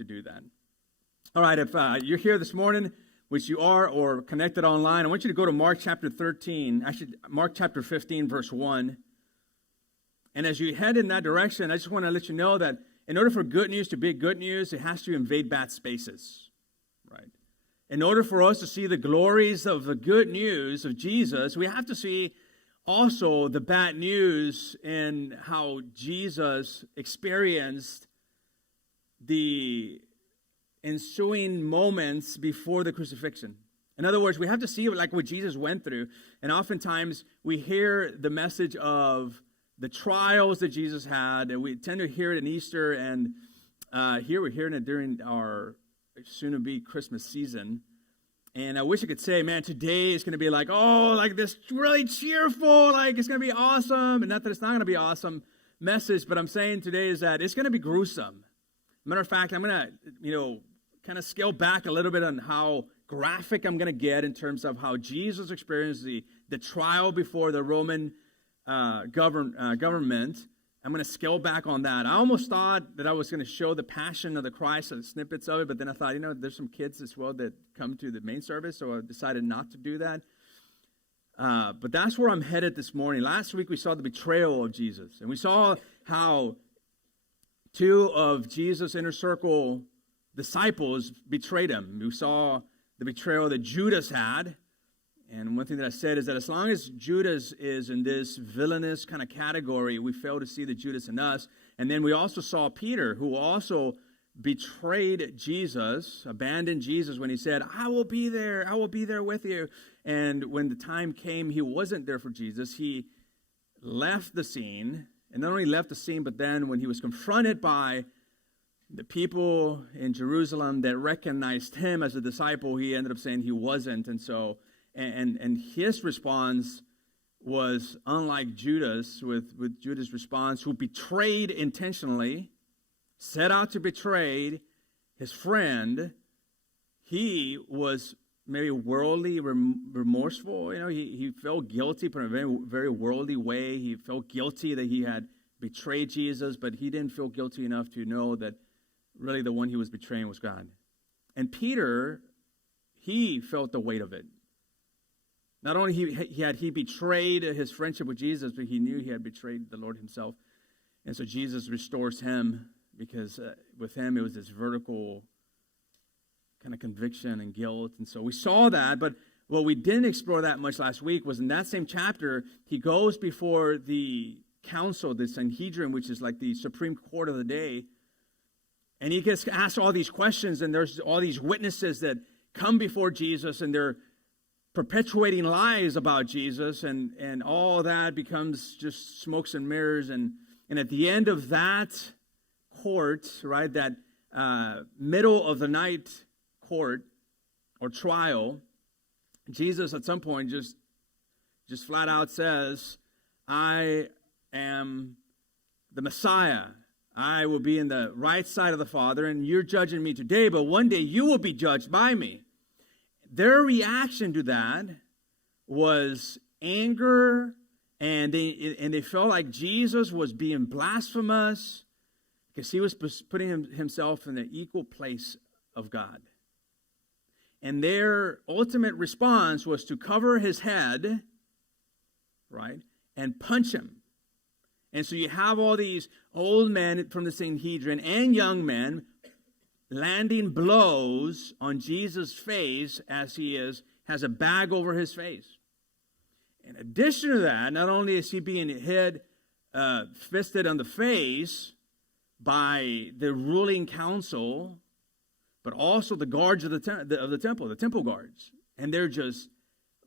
to do that. All right, if you're here this morning, which you are, or connected online, I want you to go to Mark chapter 13, actually Mark chapter 15, verse 1. And as you head in that direction, I just want to let you know that in order for good news to be good news, it has to invade bad spaces, right? In order for us to see the glories of the good news of Jesus, we have to see also the bad news in how Jesus experienced the ensuing moments before the crucifixion. In other words, we have to see like what Jesus went through. And oftentimes we hear the message of the trials that Jesus had, and we tend to hear it in Easter, and here we're hearing it during our soon-to-be Christmas season. And I wish I could say, man, today is going to be like, oh, like this really cheerful, like it's going to be awesome. And not that it's not going to be awesome message, but I'm saying today is that it's going to be gruesome. Matter of fact, I'm going to, kind of scale back a little bit on how graphic I'm going to get in terms of how Jesus experienced the trial before the Roman government. I'm going to scale back on that. I almost thought that I was going to show the Passion of the Christ and snippets of it, but then I thought, there's some kids as well that come to the main service, so I decided not to do that. But that's where I'm headed this morning. Last week we saw the betrayal of Jesus, and we saw how two of Jesus' inner circle disciples betrayed him. We saw the betrayal that Judas had. And one thing that I said is that as long as Judas is in this villainous kind of category, we fail to see the Judas in us. And then we also saw Peter, who also betrayed Jesus, abandoned Jesus when he said, I will be there with you. And when the time came, he wasn't there for Jesus. He left the scene, and not only left the scene, but then when he was confronted by the people in Jerusalem that recognized him as a disciple, he ended up saying he wasn't. And so And his response was unlike Judas, with Judas' response, who betrayed intentionally, set out to betray his friend. He was maybe worldly remorseful. He felt guilty, but in a very, very worldly way. He felt guilty that he had betrayed Jesus, but he didn't feel guilty enough to know that really the one he was betraying was God. And Peter, he felt the weight of it. Not only had he betrayed his friendship with Jesus, but he knew he had betrayed the Lord himself. And so Jesus restores him because with him it was this vertical kind of conviction and guilt. And so we saw that, but what we didn't explore that much last week was in that same chapter, he goes before the council, the Sanhedrin, which is like the Supreme Court of the day, and he gets asked all these questions, and there's all these witnesses that come before Jesus, and they're perpetuating lies about Jesus, and all that becomes just smokes and mirrors. And at the end of that court, right, that middle of the night court or trial, Jesus at some point just flat out says, I am the Messiah. I will be in the right side of the Father, and you're judging me today, but one day you will be judged by me. Their reaction to that was anger, and they felt like Jesus was being blasphemous because he was putting himself in the equal place of God. And their ultimate response was to cover his head, right, and punch him. And so you have all these old men from the Sanhedrin and young men landing blows on Jesus' face as he has a bag over his face. In addition to that, not only is he being fisted on the face by the ruling council, but also the guards of the temple, the temple guards. And they're just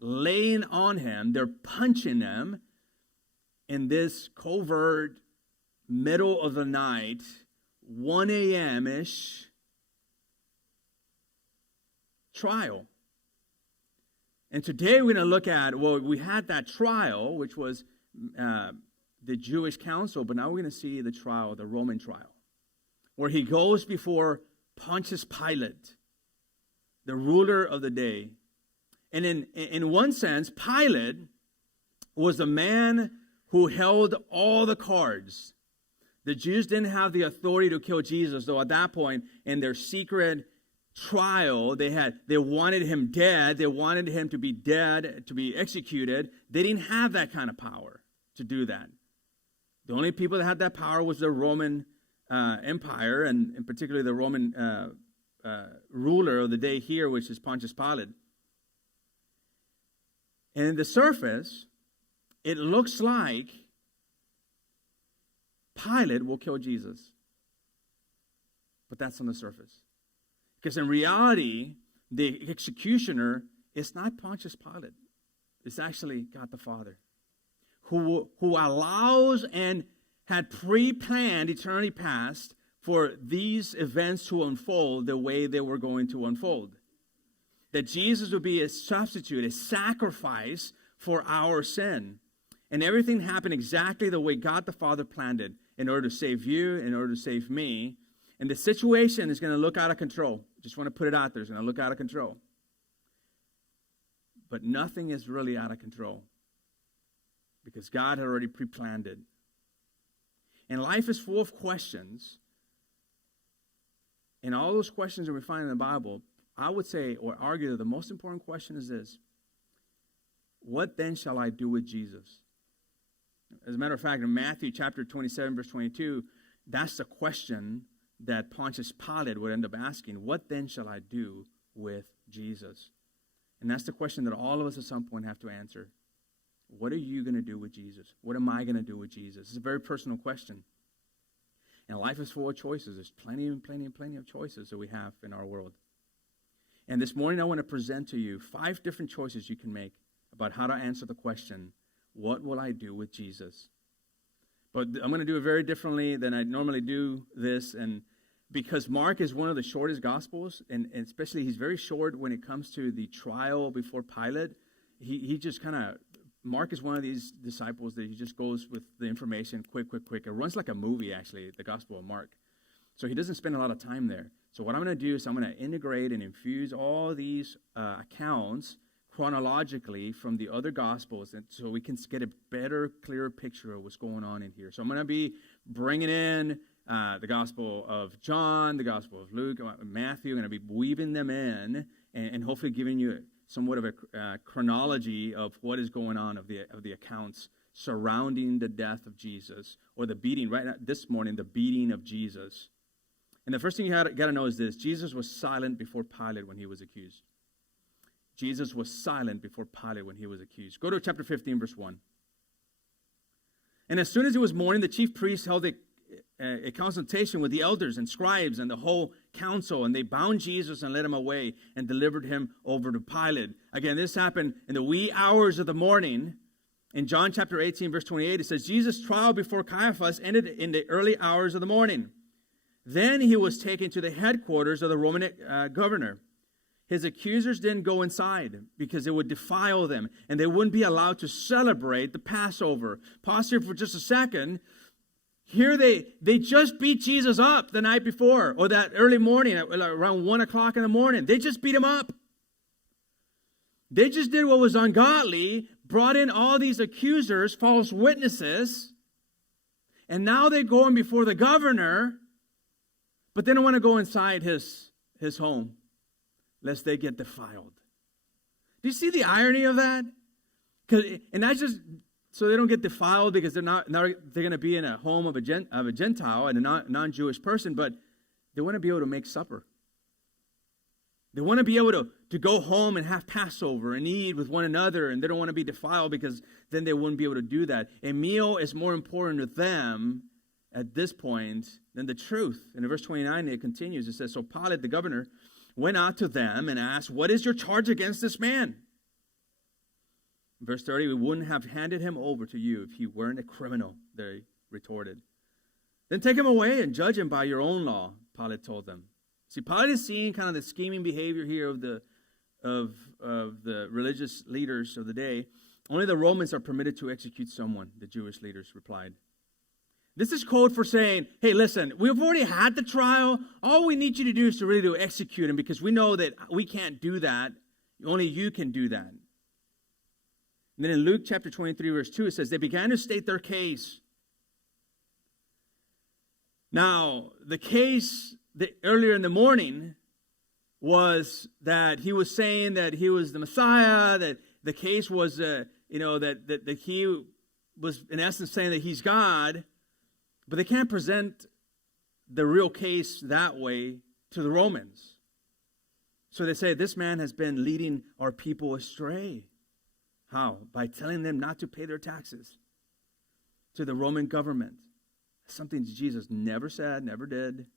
laying on him. They're punching him in this covert, middle of the night, 1 a.m.-ish trial. And today we're going to look at, we had that trial, which was the Jewish council, but now we're going to see the trial, the Roman trial, where he goes before Pontius Pilate, the ruler of the day. And in one sense, Pilate was the man who held all the cards. The Jews didn't have the authority to kill Jesus, though at that point, in their secret trial, they wanted him dead. They wanted him to be dead, to be executed. They didn't have that kind of power to do that. The only people that had that power was the Roman Empire, and particularly the Roman ruler of the day here, which is Pontius Pilate. And in the surface, it looks like Pilate will kill Jesus. But that's on the surface. Because in reality, the executioner is not Pontius Pilate. It's actually God the Father, who allows and had pre-planned eternity past for these events to unfold the way they were going to unfold. That Jesus would be a substitute, a sacrifice for our sin. And everything happened exactly the way God the Father planned it, in order to save you, in order to save me. And the situation is going to look out of control. Just want to put it out there. It's going to look out of control. But nothing is really out of control, because God had already pre-planned it. And life is full of questions. And all those questions that we find in the Bible, I would say or argue that the most important question is this: what then shall I do with Jesus? As a matter of fact, in Matthew chapter 27, verse 22, that's the question that Pontius Pilate would end up asking. What then shall I do with Jesus? And that's the question that all of us at some point have to answer. What are you going to do with Jesus? What am I going to do with Jesus? It's a very personal question. And life is full of choices. There's plenty of choices that we have in our world. And this morning I want to present to you 5 different choices you can make about how to answer the question, what will I do with Jesus? But I'm going to do it very differently than I normally do this. And because Mark is one of the shortest Gospels, and especially he's very short when it comes to the trial before Pilate, he just kind of, Mark is one of these disciples that he just goes with the information quick. It runs like a movie, actually, the Gospel of Mark. So he doesn't spend a lot of time there. So what I'm going to do is I'm going to integrate and infuse all these accounts chronologically from the other Gospels, and so we can get a better, clearer picture of what's going on in here. So I'm going to be bringing in the Gospel of John, the Gospel of Luke, Matthew. I'm going to be weaving them in and hopefully giving you somewhat of a chronology of what is going on of the accounts surrounding the death of Jesus, or the beating, right now, this morning, the beating of Jesus. And the first thing you got to know is this: Jesus was silent before Pilate when he was accused. Jesus was silent before Pilate when he was accused. Go to chapter 15, verse 1. And as soon as it was morning, the chief priests held a consultation with the elders and scribes and the whole council, and they bound Jesus and led him away and delivered him over to Pilate. Again, this happened in the wee hours of the morning. In John chapter 18, verse 28, it says, Jesus' trial before Caiaphas ended in the early hours of the morning. Then he was taken to the headquarters of the Roman governor. His accusers didn't go inside because it would defile them, and they wouldn't be allowed to celebrate the Passover. Pause here for just a second. Here they just beat Jesus up the night before, or that early morning, around 1 o'clock in the morning. They just beat him up. They just did what was ungodly, brought in all these accusers, false witnesses, and now they're going before the governor, but they don't want to go inside his home, lest they get defiled. Do you see the irony of that? And that's just so they don't get defiled because they're going to be in a home of a Gentile and a non-Jewish person, but they want to be able to make supper. They want to be able to go home and have Passover and eat with one another, and they don't want to be defiled because then they wouldn't be able to do that. A meal is more important to them at this point than the truth. And in verse 29, it continues. It says, so Pilate, the governor, went out to them and asked, what is your charge against this man? In verse 30, we wouldn't have handed him over to you if he weren't a criminal, they retorted. Then take him away and judge him by your own law, Pilate told them. See, Pilate is seeing kind of the scheming behavior here of the religious leaders of the day. Only the Romans are permitted to execute someone, the Jewish leaders replied. This is code for saying, hey, listen, we've already had the trial. All we need you to do is to really execute him, because we know that we can't do that. Only you can do that. And then in Luke chapter 23, verse 2, it says, they began to state their case. Now, the case earlier in the morning was that he was saying that he was the Messiah, that the case was, that he was, in essence, saying that he's God, but they can't present the real case that way to the Romans. So they say, this man has been leading our people astray. How? By telling them not to pay their taxes to the Roman government. Something Jesus never said, never did.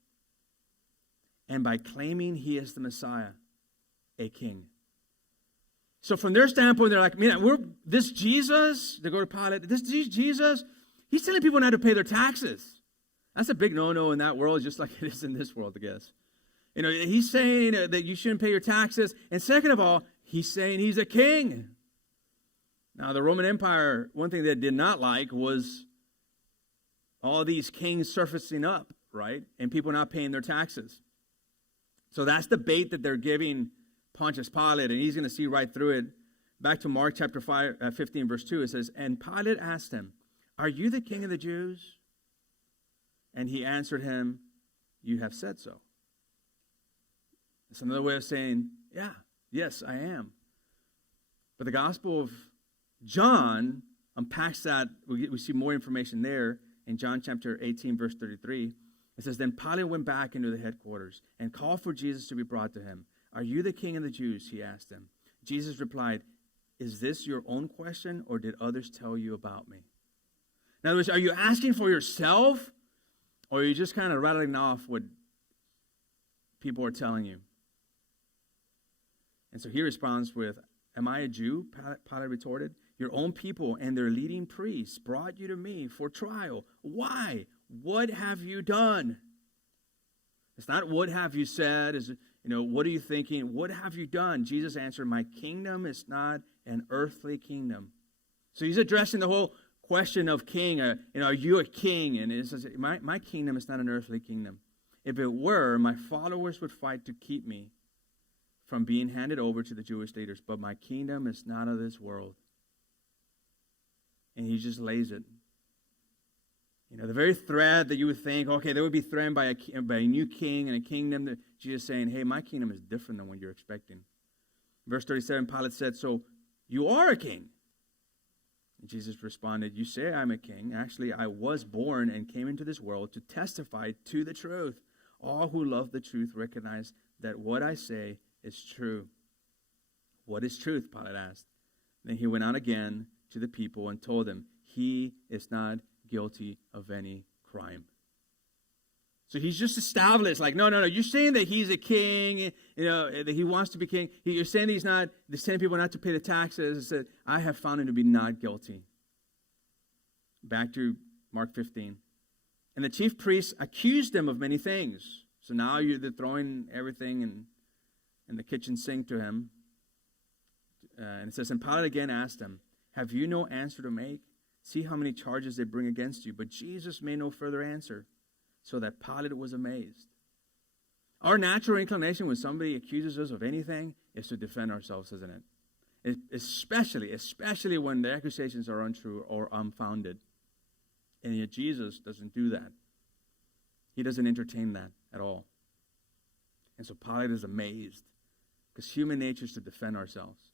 And by claiming he is the Messiah, a king. So from their standpoint, they're like, this Jesus, they go to Pilate, this Jesus, he's telling people not to pay their taxes. That's a big no-no in that world, just like it is in this world, I guess. He's saying that you shouldn't pay your taxes. And second of all, he's saying he's a king. Now, the Roman Empire, one thing they did not like was all these kings surfacing up, right? And people not paying their taxes. So that's the bait that they're giving Pontius Pilate, and he's going to see right through it. Back to Mark chapter 15, verse 2, it says, "And Pilate asked him, 'Are you the king of the Jews?' And he answered him, 'You have said so.'" It's another way of saying, yes, I am. But the Gospel of John unpacks that. We see more information there in John chapter 18, verse 33. It says, "Then Pilate went back into the headquarters and called for Jesus to be brought to him. 'Are you the king of the Jews?' he asked him. Jesus replied, 'Is this your own question, or did others tell you about me?'" In other words, are you asking for yourself, or are you just kind of rattling off what people are telling you? And so he responds with, "Am I a Jew?" Pilate retorted. "Your own people and their leading priests brought you to me for trial. Why? What have you done?" It's not what have you said. What are you thinking? What have you done? Jesus answered, "My kingdom is not an earthly kingdom." So he's addressing the whole question of king. Are you a king? And it says, my kingdom is not an earthly kingdom. If it were, my followers would fight to keep me from being handed over to the Jewish leaders. But my kingdom is not of this world. And he just lays it. The very thread that you would think, okay, they would be threatened by a new king and a kingdom. That Jesus is saying, hey, my kingdom is different than what you're expecting. Verse 37, Pilate said, "So you are a king?" And Jesus responded, "You say I'm a king. Actually, I was born and came into this world to testify to the truth. All who love the truth recognize that what I say is true." "What is truth?" Pilate asked. Then he went out again to the people and told them, he is not guilty of any crime. So he's just established, like, no, you're saying that he's a king, that he wants to be king. You're saying that he's not, they're saying people not to pay the taxes. That I have found him to be not guilty. Back to Mark 15. And the chief priests accused him of many things. So now they're throwing everything in the kitchen sink to him. And it says, and Pilate again asked him, "Have you no answer to make? See how many charges they bring against you." But Jesus made no further answer, so that Pilate was amazed. Our natural inclination when somebody accuses us of anything is to defend ourselves, isn't it? Especially when the accusations are untrue or unfounded. And yet Jesus doesn't do that. He doesn't entertain that at all. And so Pilate is amazed, because human nature is to defend ourselves.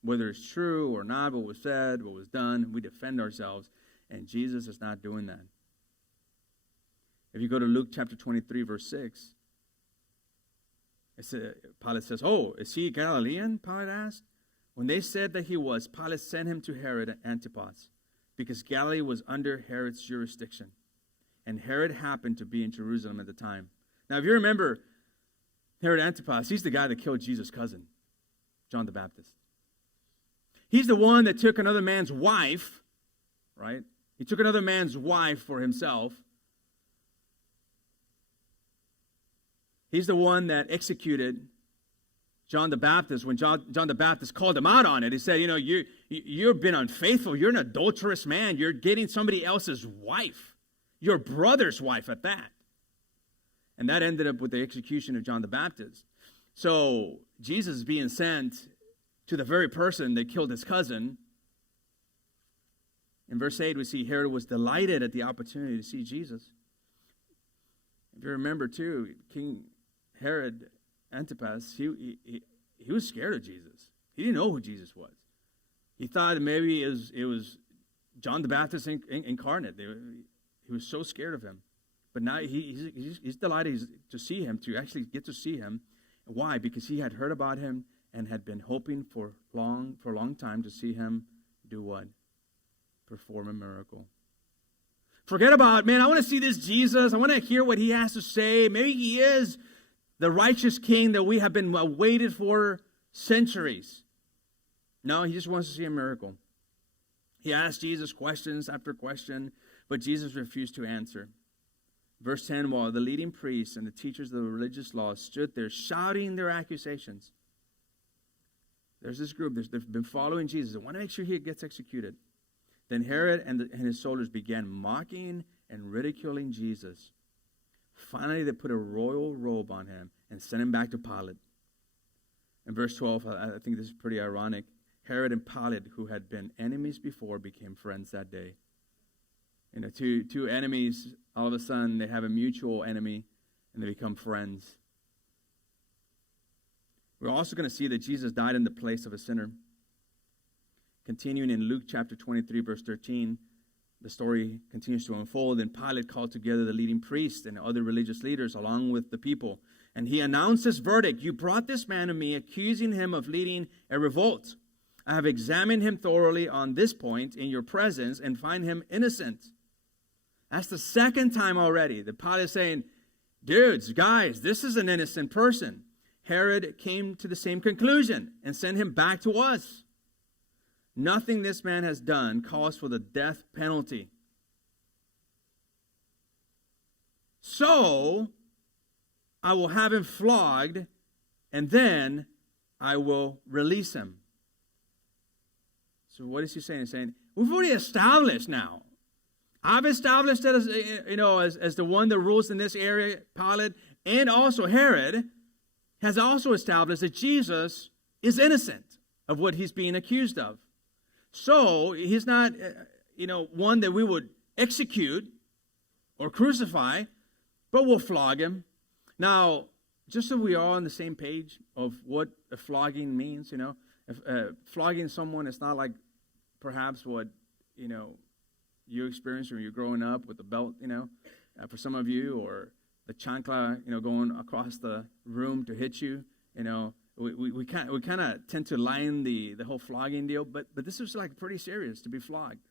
Whether it's true or not, what was said, what was done, we defend ourselves. And Jesus is not doing that. If you go to Luke chapter 23, verse 6, Pilate says, "Oh, is he Galilean?" Pilate asked. When they said that he was, Pilate sent him to Herod Antipas, because Galilee was under Herod's jurisdiction. And Herod happened to be in Jerusalem at the time. Now, if you remember, Herod Antipas, he's the guy that killed Jesus' cousin, John the Baptist. He's the one that took another man's wife, right? He took another man's wife for himself. He's the one that executed John the Baptist when John the Baptist called him out on it. He said, you've been unfaithful. You're an adulterous man. You're getting somebody else's wife, your brother's wife at that. And that ended up with the execution of John the Baptist. So Jesus is being sent to the very person that killed his cousin. In verse 8, we see Herod was delighted at the opportunity to see Jesus. If you remember, too, King Herod Antipas, he was scared of Jesus. He didn't know who Jesus was. He thought maybe it was John the Baptist incarnate. He was so scared of him. But now he's delighted to see him, to actually get to see him. Why? Because he had heard about him and had been hoping for a long time to see him do what? Perform a miracle. Forget about, man, I want to see this Jesus. I want to hear what he has to say. Maybe he is the righteous king that we have been waited for centuries. No, he just wants to see a miracle. He asked Jesus questions after question, but Jesus refused to answer. Verse 10, while the leading priests and the teachers of the religious law stood there shouting their accusations. There's this group, they've been following Jesus. They want to make sure he gets executed. Then Herod and his soldiers began mocking and ridiculing Jesus. Finally, they put a royal robe on him and sent him back to Pilate. In verse 12, I think this is pretty ironic. Herod and Pilate, who had been enemies before, became friends that day. You know, two enemies, all of a sudden, they have a mutual enemy, and they become friends. We're also going to see that Jesus died in the place of a sinner. Continuing in Luke chapter 23, verse 13, the story continues to unfold. And Pilate called together the leading priests and other religious leaders along with the people. And he announced this verdict: "You brought this man to me, accusing him of leading a revolt. I have examined him thoroughly on this point in your presence and find him innocent." That's the second time already that Pilate is saying, dudes, guys, this is an innocent person. Herod came to the same conclusion and sent him back to us. Nothing this man has done calls for the death penalty. So, I will have him flogged, and then I will release him. So what is he saying? He's saying, we've already established now. I've established it as the one that rules in this area, Pilate, and also Herod has also established that Jesus is innocent of what he's being accused of. So he's not, one that we would execute or crucify, but we'll flog him. Now, just so we are on the same page of what a flogging means, flogging someone is not like perhaps what, you experienced when you're growing up with the belt, for some of you, or the chancla, going across the room to hit you, We kind of tend to line the whole flogging deal, but this was like pretty serious to be flogged.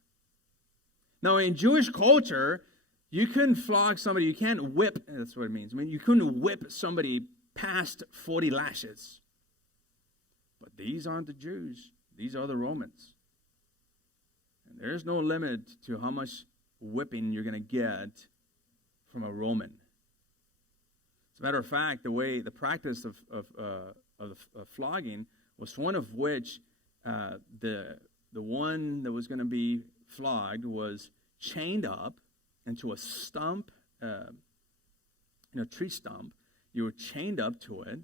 Now, in Jewish culture, you couldn't flog somebody. You can't whip. That's what it means. I mean, you couldn't whip somebody past 40 lashes. But these aren't the Jews. These are the Romans. And there's no limit to how much whipping you're going to get from a Roman. As a matter of fact, the practice of flogging was one of which the one that was going to be flogged was chained up into a stump, tree stump. You were chained up to it.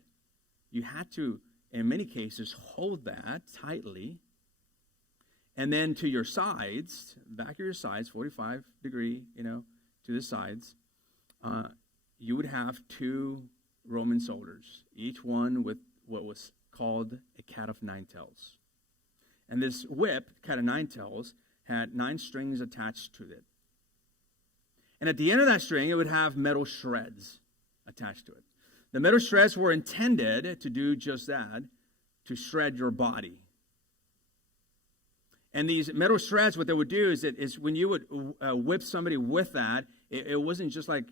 You had to, in many cases, hold that tightly. And then to your sides, back of your sides, 45 degree, to the sides, you would have two Roman soldiers, each one with what was called a cat of nine tails. And this whip, cat of nine tails, had 9 strings attached to it. And at the end of that string, it would have metal shreds attached to it. The metal shreds were intended to do just that, to shred your body. And these metal shreds, what they would do is when you would whip somebody with that, it wasn't just like,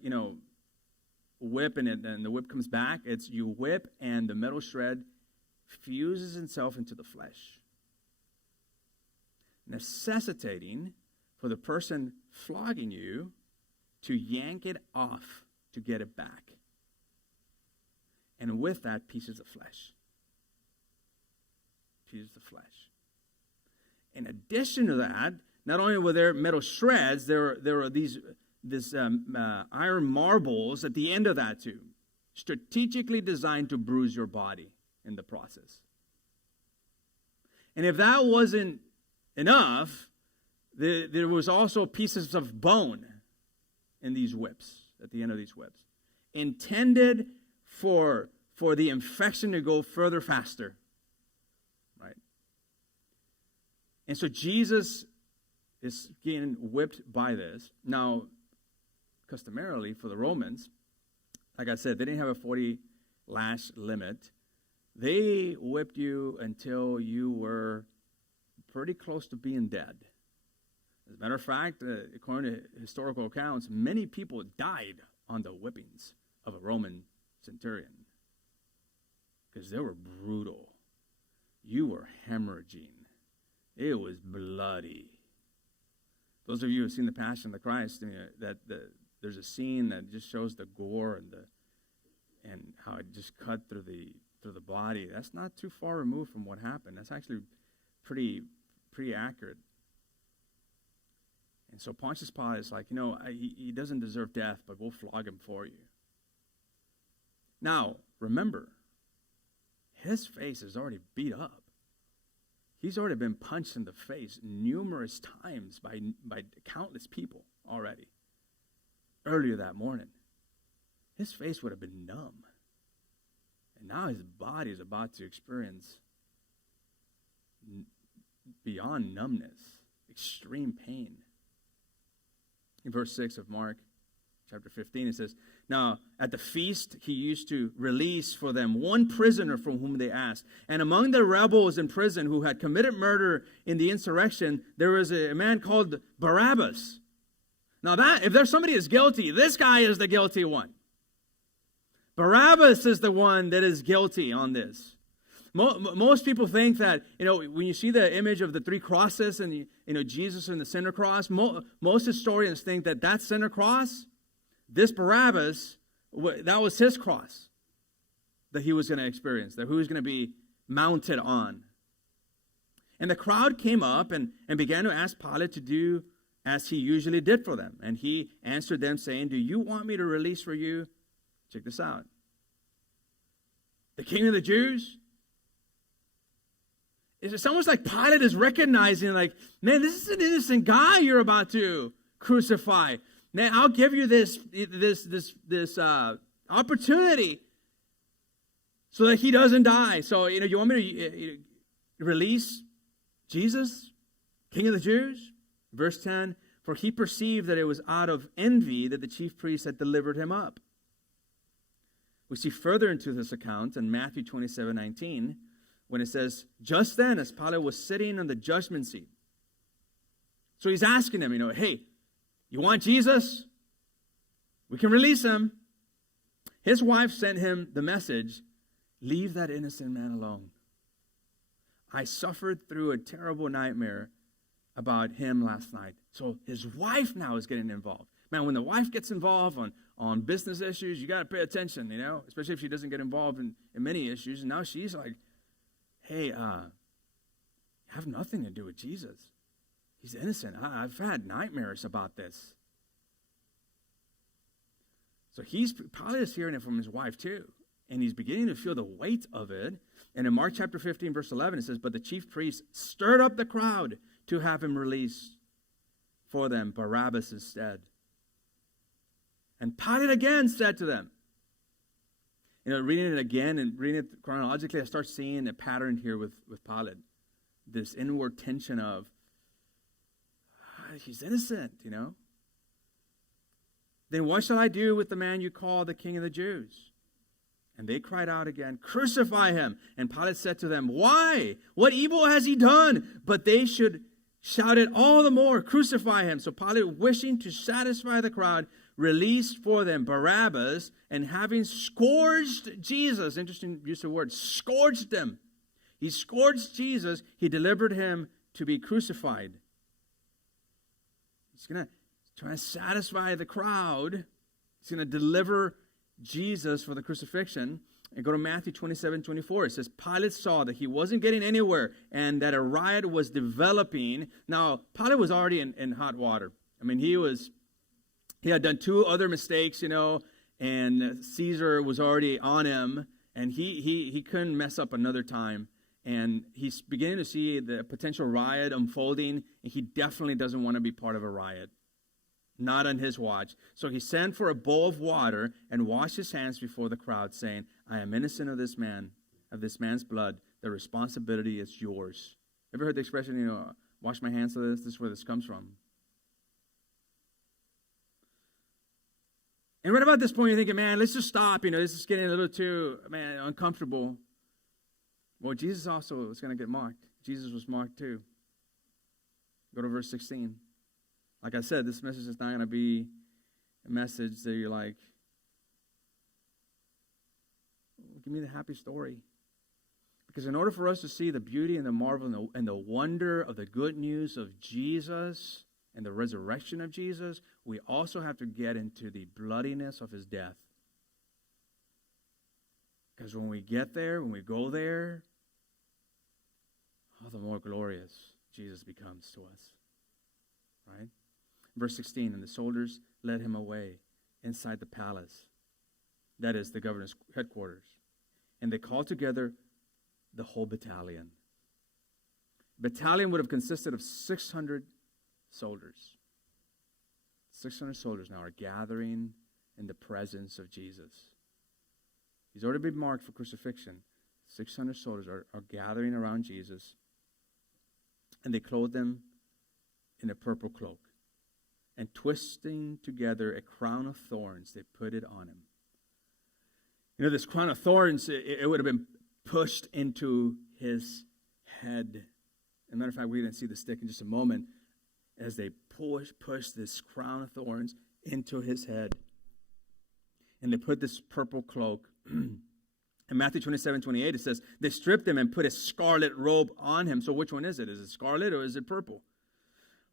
whip and the whip comes back. It's you whip and the metal shred fuses itself into the flesh, necessitating for the person flogging you to yank it off to get it back. And with that, pieces of flesh. Pieces of flesh. In addition to that, not only were there metal shreds, there were these iron marbles at the end of that too, strategically designed to bruise your body in the process. And if that wasn't enough, there was also pieces of bone in these whips, at the end of these whips. intended for the infection to go further faster. Right? And so Jesus is getting whipped by this. Now, customarily for the Romans, like I said, they didn't have a 40 lash limit. They whipped you until you were pretty close to being dead. As a matter of fact, according to historical accounts, many people died on the whippings of a Roman centurion because they were brutal. You were hemorrhaging. It was bloody. Those of you who have seen the Passion of the Christ, there's a scene that just shows the gore and how it just cut through the body. That's not too far removed from what happened. That's actually pretty accurate. And so Pontius Pilate is like, he doesn't deserve death, but we'll flog him for you. Now, remember, his face is already beat up. He's already been punched in the face numerous times by countless people already. Earlier that morning, his face would have been numb. And now his body is about to experience beyond numbness, extreme pain. In verse 6 of Mark chapter 15, it says, "Now at the feast he used to release for them one prisoner from whom they asked. And among the rebels in prison who had committed murder in the insurrection, there was a man called Barabbas." Now if there's somebody who's guilty, this guy is the guilty one. Barabbas is the one that is guilty on this. Most people think that, when you see the image of the three crosses and, Jesus in the center cross, most historians think that center cross, this Barabbas, that was his cross that he was going to experience, that he was going to be mounted on. And the crowd came up and began to ask Pilate to do as he usually did for them. And he answered them saying, "Do you want me to release for you?" Check this out. "The King of the Jews?" It's almost like Pilate is recognizing, like, man, this is an innocent guy you're about to crucify. Man, I'll give you this opportunity so that he doesn't die. So, you want me to release Jesus, King of the Jews? Verse 10, "For he perceived that it was out of envy that the chief priests had delivered him up." We see further into this account in Matthew 27:19, when it says, "Just then, as Pilate was sitting on the judgment seat." So he's asking him, "Hey, you want Jesus? We can release him." His wife sent him the message, "Leave that innocent man alone. I suffered through a terrible nightmare about him last night." So his wife now is getting involved. Man, when the wife gets involved on business issues, you got to pay attention, especially if she doesn't get involved in many issues. And now she's like, "Hey, have nothing to do with Jesus. He's innocent. I've had nightmares about this." So Pilate is hearing it from his wife too. And he's beginning to feel the weight of it. And in Mark chapter 15, verse 11, it says, "But the chief priests stirred up the crowd to have him released for them Barabbas instead. And Pilate again said to them," reading it again and reading it chronologically, I start seeing a pattern here with Pilate. This inward tension of, he's innocent, "Then what shall I do with the man you call the King of the Jews?" And they cried out again, "Crucify him." And Pilate said to them, "Why? What evil has he done?" But they shouted all the more, "Crucify him." So Pilate, wishing to satisfy the crowd, released for them Barabbas, and having scourged Jesus, interesting use of word, scourged him. He scourged Jesus, he delivered him to be crucified. He's going to try to satisfy the crowd. He's going to deliver Jesus for the crucifixion. And go to Matthew 27:24. It says, Pilate saw that he wasn't getting anywhere and that a riot was developing. Now, Pilate was already in hot water. I mean, he had done 2 other mistakes, and Caesar was already on him, and he couldn't mess up another time. And he's beginning to see the potential riot unfolding, and he definitely doesn't want to be part of a riot. not on his watch. So he sent for a bowl of water and washed his hands before the crowd, saying, I am innocent of this man's blood. The responsibility is yours. Ever heard the expression, wash my hands of this? This is where this comes from. And right about this point, you're thinking, man, let's just stop. This is getting a little too, uncomfortable. Well, Jesus also was going to get mocked. Jesus was mocked too. Go to verse 16. Like I said, this message is not going to be a message that you're like, give me the happy story. Because in order for us to see the beauty and the marvel and the wonder of the good news of Jesus and the resurrection of Jesus, we also have to get into the bloodiness of his death. Because when we get there, when we go there, all the more glorious Jesus becomes to us. Right? Verse 16, and the soldiers led him away inside the palace. That is the governor's headquarters. And they called together the whole battalion. Battalion would have consisted of 600 soldiers. 600 soldiers now are gathering in the presence of Jesus. He's already been marked for crucifixion. 600 soldiers are gathering around Jesus. And they clothed him in a purple cloak. And twisting together a crown of thorns, they put it on him. This crown of thorns, it would have been pushed into his head. As a matter of fact, we're going to see the stick in just a moment as they push this crown of thorns into his head. And they put this purple cloak. In Matthew 27:28, it says, they stripped him and put a scarlet robe on him. So which one is it? Is it scarlet or is it purple?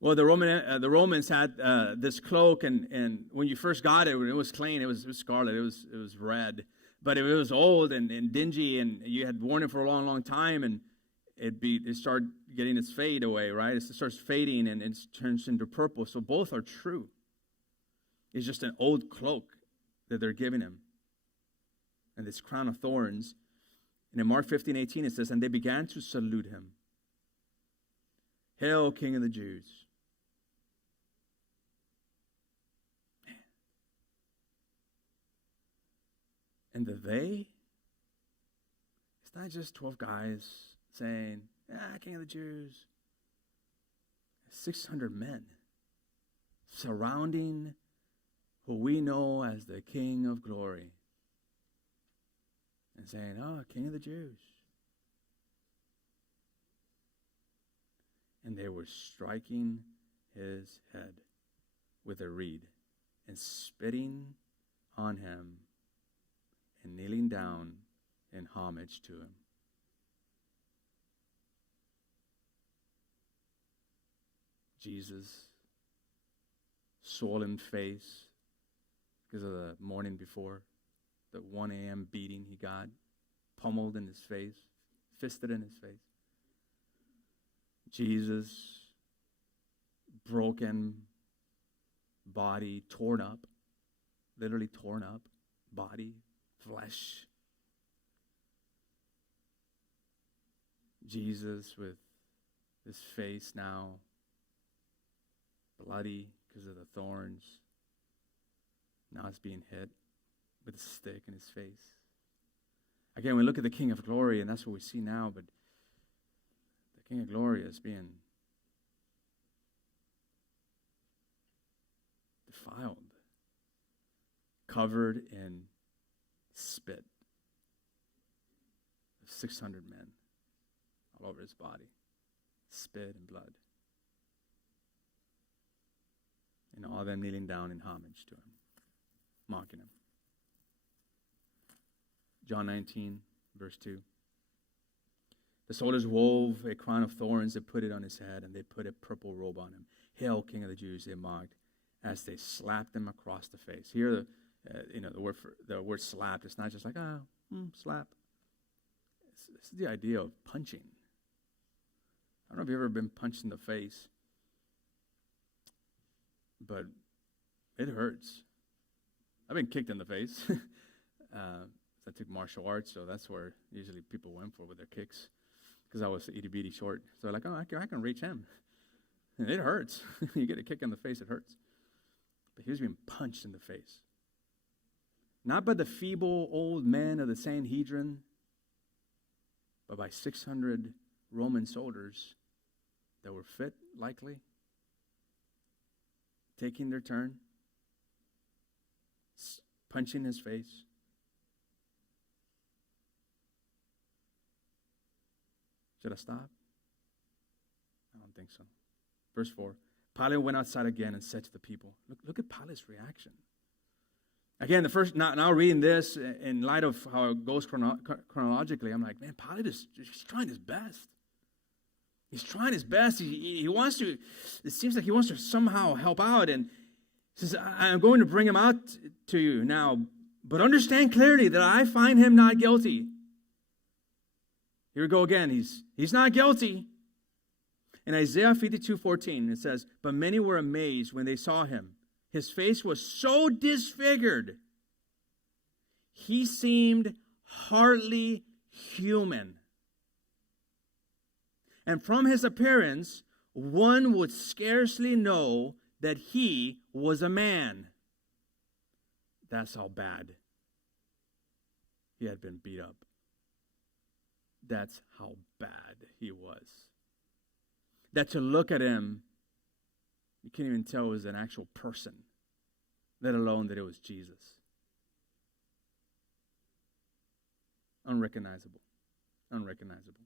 Well, the Romans had this cloak, and when you first got it, when it was clean, it was scarlet. It was red. But it was old and dingy, and you had worn it for a long, long time, and it started getting its fade away, right? It starts fading, and it turns into purple. So both are true. It's just an old cloak that they're giving him. And this crown of thorns. And in Mark 15:18, it says, and they began to salute him. Hail, King of the Jews. And the they, it's not just 12 guys saying, King of the Jews. 600 men surrounding who we know as the King of Glory. And saying, King of the Jews. And they were striking his head with a reed and spitting on him and kneeling down in homage to him. Jesus, swollen face because of the morning before, the 1 a.m. beating he got, pummeled in his face, fisted in his face. Jesus, broken body, torn up, literally torn up body, flesh. Jesus with his face now bloody because of the thorns. Now it's being hit with a stick in his face. Again, we look at the King of Glory, and that's what we see now, but the King of Glory is being defiled, covered in spit. 600 men all over his body, spit and blood. And all of them kneeling down in homage to him, mocking him. John 19, verse 2. The soldiers wove a crown of thorns and put it on his head, and they put a purple robe on him. Hail, King of the Jews, they mocked, as they slapped him across the face. Here, the word slapped. It's not just like, slap. It's the idea of punching. I don't know if you've ever been punched in the face, but it hurts. I've been kicked in the face. I took martial arts, so that's where usually people went for with their kicks, because I was itty bitty short. So they're like, I can reach him. And it hurts. You get a kick in the face, it hurts. But he was being punched in the face. Not by the feeble old men of the Sanhedrin, but by 600 Roman soldiers that were fit, likely, taking their turn, punching his face. Should I stop? I don't think so. Verse 4. Pilate went outside again and said to the people, look at Pilate's reaction. Again, now reading this in light of how it goes chronologically, I'm like, man, Pilate he's trying his best. He's trying his best. He wants to, it seems like he wants to somehow help out. And he says, I'm going to bring him out to you now, but understand clearly that I find him not guilty. Here we go again. He's not guilty. In Isaiah 52:14, it says, but many were amazed when they saw him. His face was so disfigured, he seemed hardly human. And from his appearance, one would scarcely know that he was a man. That's how bad he had been beat up. That's how bad he was. That to look at him, you can't even tell it was an actual person, let alone that it was Jesus. Unrecognizable. Unrecognizable.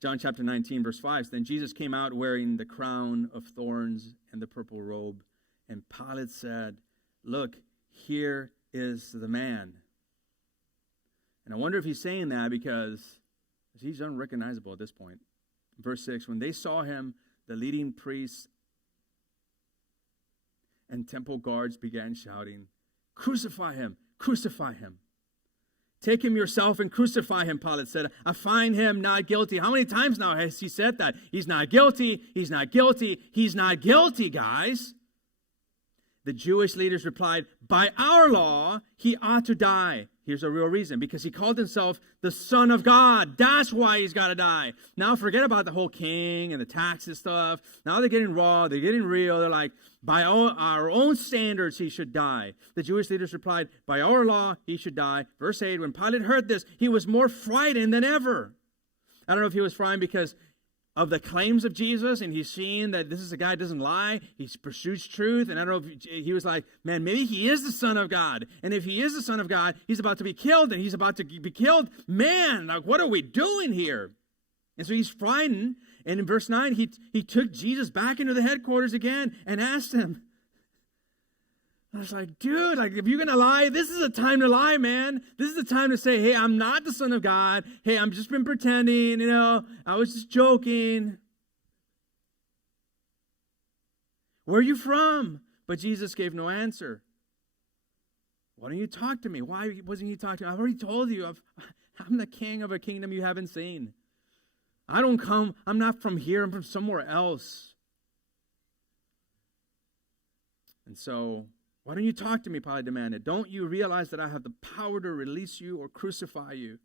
John chapter 19, verse 5, then Jesus came out wearing the crown of thorns and the purple robe. And Pilate said, look, here is the man. And I wonder if he's saying that because he's unrecognizable at this point. Verse 6, when they saw him, the leading priests and temple guards began shouting, crucify him, crucify him. Take him yourself and crucify him, Pilate said. I find him not guilty. How many times now has he said that? He's not guilty, he's not guilty, he's not guilty, guys. The Jewish leaders replied, by our law, he ought to die. Here's a real reason, because he called himself the Son of God. That's why he's got to die. Now forget about the whole king and the taxes stuff. Now they're getting raw, they're getting real. They're like, by our own standards, he should die. The Jewish leaders replied, by our law, he should die. Verse 8, when Pilate heard this, he was more frightened than ever. I don't know if he was frightened because of the claims of Jesus, and he's seeing that this is a guy who doesn't lie, he pursues truth, and I don't know if he was like, man, maybe he is the Son of God, and if he is the Son of God, he's about to be killed, and he's about to be killed. Man, like, what are we doing here? And so he's frightened, and in verse 9, he took Jesus back into the headquarters again and asked him, I was like, dude, like, if you're going to lie, this is a time to lie, man. This is the time to say, hey, I'm not the Son of God. Hey, I'm just been pretending, I was just joking. Where are you from? But Jesus gave no answer. Why don't you talk to me? Why wasn't he talking to me? I've already told you, I'm the king of a kingdom you haven't seen. I'm not from here, I'm from somewhere else. And so, why don't you talk to me, Pilate demanded. Don't you realize that I have the power to release you or crucify you?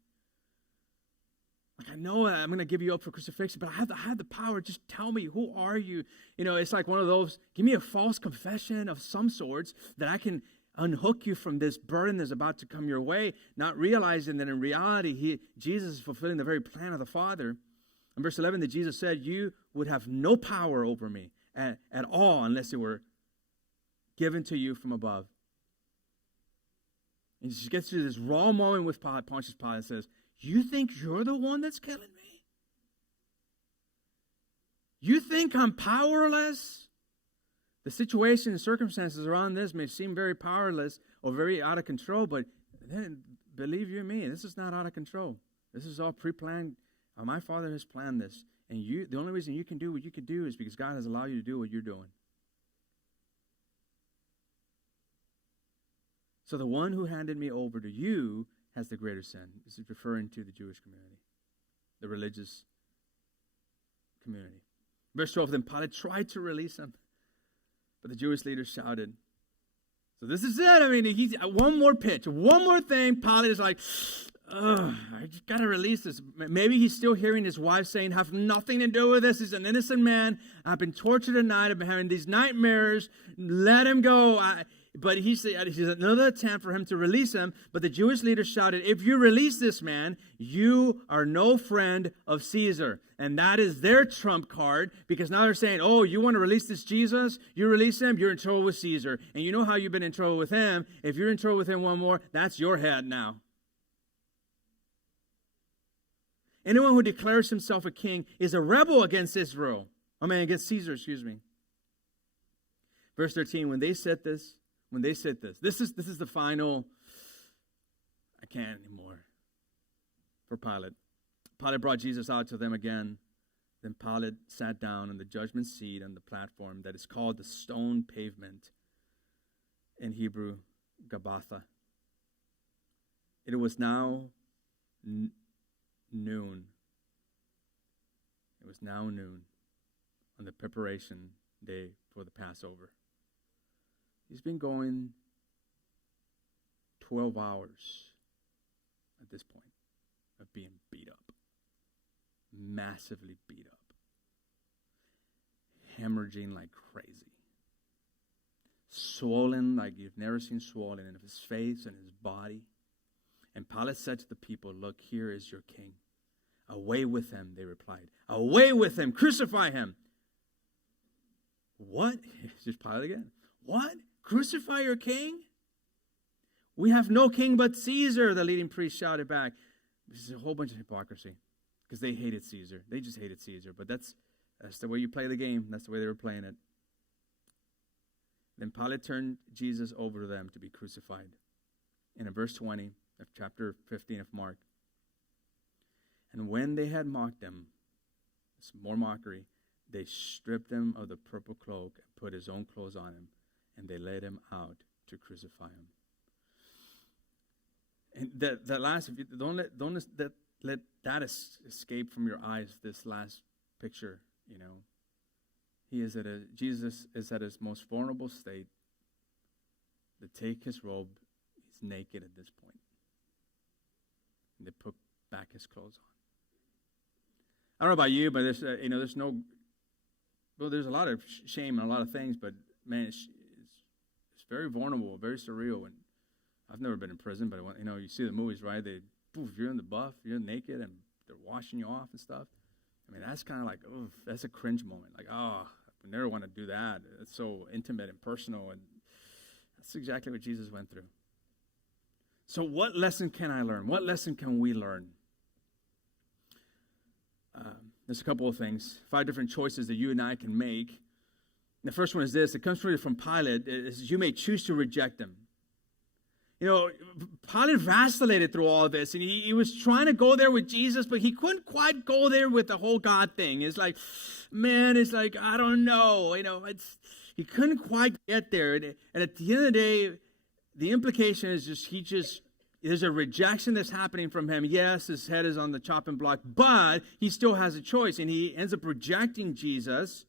Like, I know I'm going to give you up for crucifixion, but I have the power. Just tell me, who are you? It's like one of those, give me a false confession of some sorts that I can unhook you from this burden that's about to come your way, not realizing that in reality, Jesus is fulfilling the very plan of the Father. In verse 11, that Jesus said, you would have no power over me at all unless it were given to you from above. And she gets to this raw moment with Pontius Pilate and says, you think you're the one that's killing me? You think I'm powerless? The situation and circumstances around this may seem very powerless or very out of control, but then, believe you me, this is not out of control. This is all pre-planned. My Father has planned this. And the only reason you can do what you can do is because God has allowed you to do what you're doing. So the one who handed me over to you has the greater sin. This is referring to the Jewish community, the religious community. Verse 12, then Pilate tried to release him, but the Jewish leaders shouted. So this is it. I mean, one more pitch, one more thing. Pilate is like, I just got to release this. Maybe he's still hearing his wife saying, have nothing to do with this. He's an innocent man. I've been tortured at night. I've been having these nightmares. Let him go. But he's another attempt for him to release him. But the Jewish leaders shouted, if you release this man, you are no friend of Caesar. And that is their trump card, because now they're saying, oh, you want to release this Jesus? You release him, you're in trouble with Caesar. And you know how you've been in trouble with him. If you're in trouble with him one more, that's your head now. Anyone who declares himself a king is a rebel against Israel. Against Caesar, excuse me. Verse 13, when they said this, this is the final, I can't anymore, for Pilate. Pilate brought Jesus out to them again. Then Pilate sat down on the judgment seat on the platform that is called the stone pavement, in Hebrew, Gabbatha. It was now noon. It was now noon on the preparation day for the Passover. He's been going 12 hours at this point of being beat up. Massively beat up. Hemorrhaging like crazy. Swollen like you've never seen swollen in his face and his body. And Pilate said to the people, look, here is your king. Away with him, they replied. Away with him, crucify him. What? Just Pilate again. What? Crucify your king? We have no king but Caesar, the leading priest shouted back. This is a whole bunch of hypocrisy, because they hated Caesar. They just hated Caesar, but that's the way you play the game. That's the way they were playing it. Then Pilate turned Jesus over to them to be crucified. And in verse 20 of chapter 15 of Mark, and when they had mocked him, it's more mockery, they stripped him of the purple cloak and put his own clothes on him, and they led him out to crucify him. And that last, don't let that escape from your eyes. This last picture, Jesus is at his most vulnerable state. They take his robe. He's naked at this point. And they put back his clothes on. I don't know about you, but there's there's a lot of shame and a lot of things, but man, it's very vulnerable, very surreal. And I've never been in prison, but you see the movies, right? You're in the buff, you're naked, and they're washing you off and stuff. That's kind of like, that's a cringe moment. Like, I never want to do that. It's so intimate and personal, and that's exactly what Jesus went through. So what lesson can I learn? What lesson can we learn? There's a couple of things, 5 different choices that you and I can make. The first one is this. It comes from Pilate. Is you may choose to reject him. Pilate vacillated through all of this, and he was trying to go there with Jesus, but he couldn't quite go there with the whole God thing. It's like, I don't know. He couldn't quite get there. And at the end of the day, the implication is there's a rejection that's happening from him. Yes, his head is on the chopping block, but he still has a choice, and he ends up rejecting Jesus.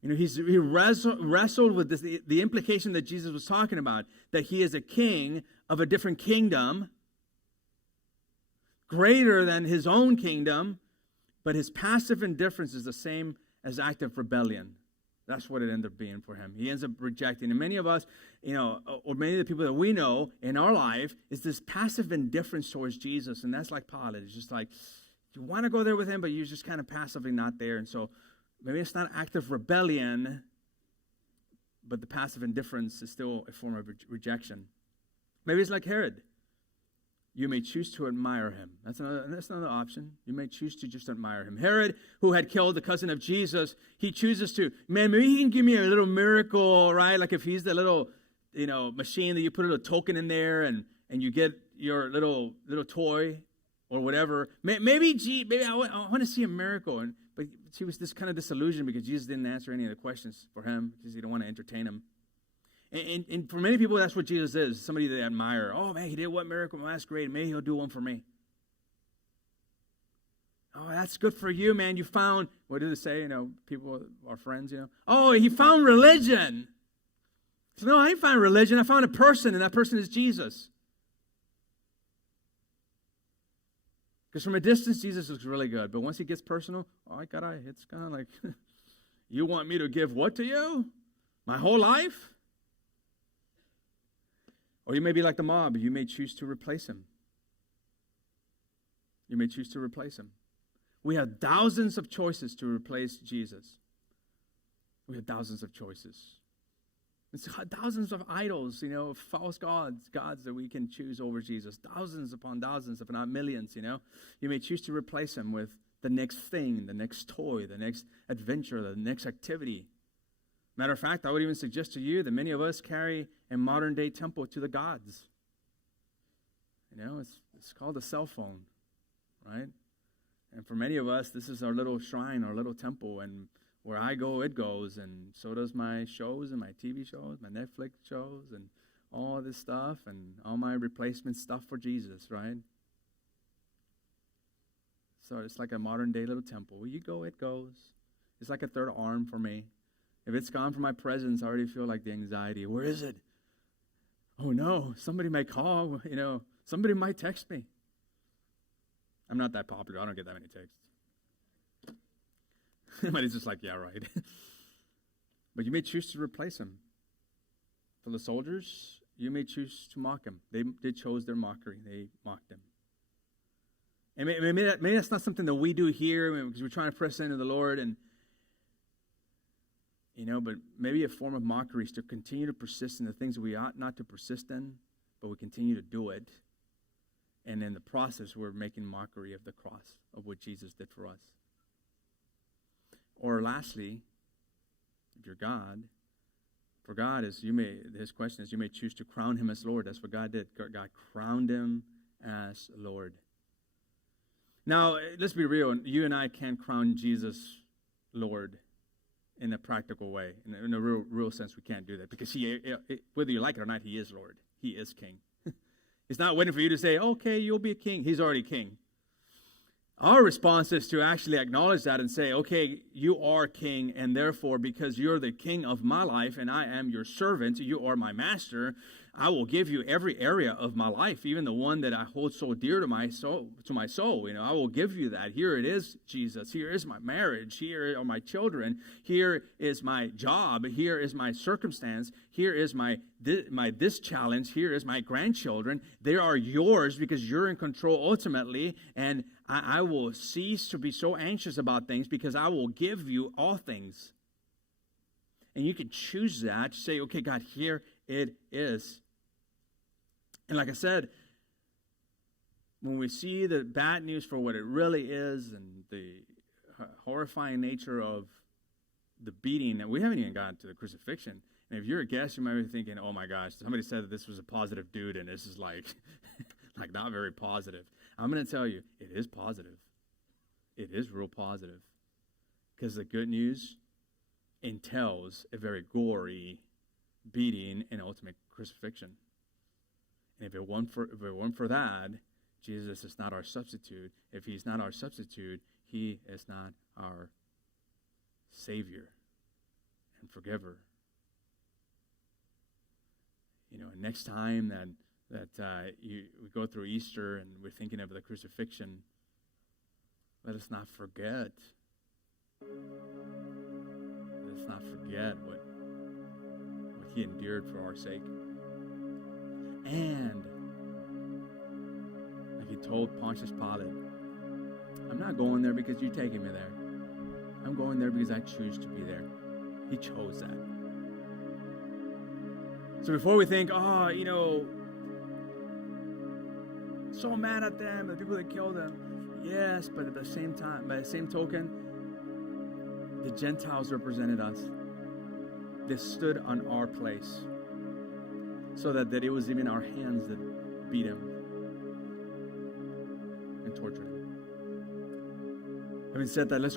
He wrestled with this, the implication that Jesus was talking about, that he is a king of a different kingdom, greater than his own kingdom, but his passive indifference is the same as active rebellion. That's what it ended up being for him. He ends up rejecting. And many of us, or many of the people that we know in our life, is this passive indifference towards Jesus. And that's like Pilate. It's just like, you want to go there with him, but you're just kind of passively not there. And so maybe it's not active rebellion, but the passive indifference is still a form of rejection. Maybe it's like Herod. You may choose to admire him. That's another option. You may choose to just admire him. Herod, who had killed the cousin of Jesus, he chooses to, maybe he can give me a little miracle, right? Like if he's the little, machine that you put a little token in there and you get your little toy or whatever. Maybe I want to see a miracle. But she was this kind of disillusioned because Jesus didn't answer any of the questions for him because he didn't want to entertain him. And for many people, that's what Jesus is, somebody they admire. Oh, man, he did what miracle? Well, that's great. Maybe he'll do one for me. Oh, that's good for you, man. You found, what did it say? People, our friends, Oh, he found religion. So, no, I didn't find religion. I found a person, and that person is Jesus. Because from a distance, Jesus looks really good. But once he gets personal, it's kind of like, you want me to give what to you? My whole life? Or you may be like the mob. You may choose to replace him. You may choose to replace him. We have thousands of choices to replace Jesus. We have thousands of choices. It's thousands of idols, false gods that we can choose over Jesus. Thousands upon thousands, if not millions, You may choose to replace him with the next thing, the next toy, the next adventure, the next activity. Matter of fact, I would even suggest to you that many of us carry a modern-day temple to the gods. It's called a cell phone, right? And for many of us, this is our little shrine, our little temple, and where I go, it goes, and so does my shows and my TV shows, my Netflix shows, and all this stuff, and all my replacement stuff for Jesus, right? So it's like a modern-day little temple. Where you go, it goes. It's like a third arm for me. If it's gone from my presence, I already feel like the anxiety. Where is it? Oh, no, somebody might call, somebody might text me. I'm not that popular. I don't get that many texts. But it's just like, yeah, right. But you may choose to replace him. For the soldiers, you may choose to mock him. They chose their mockery. They mocked him. And maybe that's not something that we do here because we're trying to press into the Lord. But maybe a form of mockery is to continue to persist in the things that we ought not to persist in, but we continue to do it. And in the process, we're making mockery of the cross, of what Jesus did for us. Or lastly, if you're God, for God his question is, you may choose to crown him as Lord. That's what God did. God crowned him as Lord. Now, let's be real. You and I can't crown Jesus Lord in a practical way. In a real sense, we can't do that. Because whether you like it or not, he is Lord. He is King. He's not waiting for you to say, okay, you'll be a king. He's already king. Our response is to actually acknowledge that and say, okay, you are king, and therefore, because you're the king of my life and I am your servant, you are my master, I will give you every area of my life, even the one that I hold so dear to my soul. I will give you that. Here it is, Jesus. Here is my marriage. Here are my children. Here is my job. Here is my circumstance. Here is my this challenge. Here is my grandchildren. They are yours because you're in control ultimately, and I will cease to be so anxious about things because I will give you all things. And you can choose that to say, okay, God, here it is. And like I said, when we see the bad news for what it really is and the horrifying nature of the beating, and we haven't even gotten to the crucifixion. And if you're a guest, you might be thinking, oh my gosh, somebody said that this was a positive dude, and this is like not very positive. I'm going to tell you, it is positive. It is real positive. Because the good news entails a very gory beating and ultimate crucifixion. And if it weren't for that, Jesus is not our substitute. If he's not our substitute, he is not our Savior and forgiver. Next time that we go through Easter and we're thinking of the crucifixion, let us not forget. Let us not forget what he endured for our sake. And like he told Pontius Pilate, I'm not going there because you're taking me there. I'm going there because I choose to be there. He chose that. So before we think, so mad at them, the people that killed them. Yes, but at the same time, by the same token, the Gentiles represented us. They stood on our place. So that it was even our hands that beat him and tortured him. Having said that, let's go.